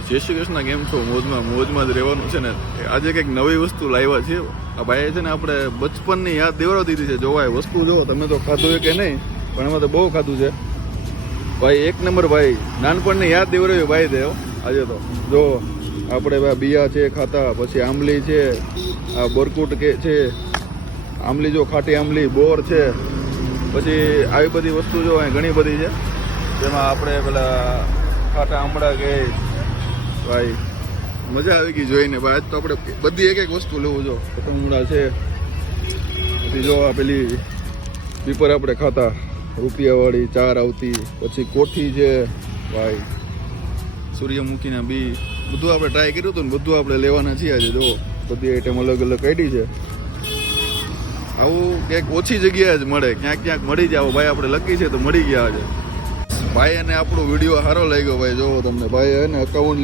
જય શ્રી કૃષ્ણ, કેમ છો? મોજમાં જ રહેવાનું છે ને. આજે કંઈક નવી વસ્તુ લાવ્યા છે આ ભાઈએ, છે ને આપણે બચપનની યાદ દેવડાવી દીધી છે. જોવાય વસ્તુ જો તમે તો ખાધું કે નહીં, પણ અમે તો બહુ ખાધું છે ભાઈ. એક નંબર ભાઈ, નાનપણની યાદ દેવડાવી ભાઈ દે આજે તો. જો આપણે બિયા છે ખાતા, પછી આંબલી છે, આ બોરકુટ કે છે, આંબલી જો ખાટી આંબલી, બોર છે, પછી આવી બધી વસ્તુ જો અહીં ઘણી બધી છે. જેમાં આપણે પેલા ખાટા આંબળા કે ભાઈ મજા આવી ગઈ જોઈને ભાઈ. આજ તો આપણે બધી એક એક વસ્તુ લેવું. જો પતંગડા છે, પછી જો આ પેલી પીપર આપણે ખાતા રૂપિયાવાળી ચાર આવતી, પછી કોઠી છે ભાઈ, સૂર્યમુખીના બી, બધું આપણે ટ્રાય કર્યું હતું ને બધું આપણે લેવાના છીએ આજે. જો બધી આઈટમ અલગ અલગ કાઢી છે. આવું ક્યાંક ઓછી જગ્યાએ જ મળે, ક્યાંક ક્યાંક મળી જાય ભાઈ. આપણે લકી છે તો મળી ગયા આજે ભાઈ. અને આપણો વિડીયો સારો લાગ્યો ભાઈ. જો તમને ભાઈ એને અકાઉન્ટ